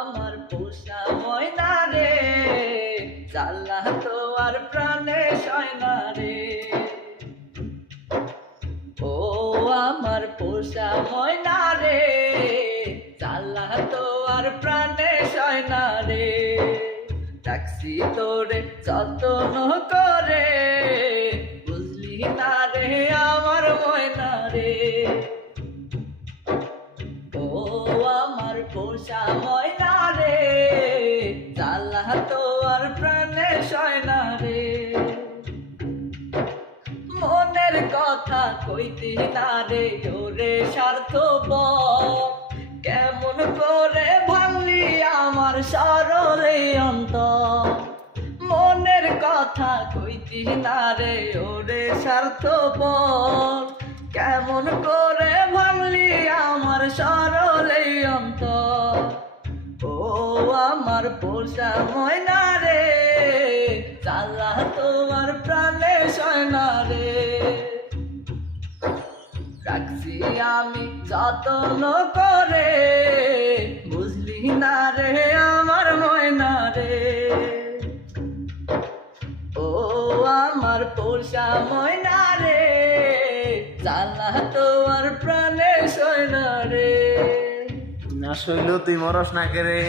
আমার পোষা ময়না রে, জ্বালা তো আর প্রাণে সয় না রে। ও আমার পোষা ময়না রে, জ্বালা তো আর প্রাণে সয় না রে। ডাকছি তোরে যত্ন করে, বুঝলি না রে আমার ময়না রে। ও আমার পোষা ময়না রে, জ্বালা তো আর প্রাণে সয় না রে। মনের কথা কইতি না রে ওরে স্বার্থপর, কেমন করে ভাঙলি আমার সরলে অন্তর। মনের কথা কইতি না রে ওরে স্বার্থপর, কেমন করে ভাঙলি আমার সরলে অন্তর। ও আমার পোষা ময়না রে, জ্বালা তোমার প্রাণে সয় না রে। রাখছি আমি যত্ন করে, বুঝলি না রে আমার ময়না রে। ও আমার পোষা ময়না রে, জ্বালা তোমার প্রাণে সয় না রে। না শৈল তুই মরস না করে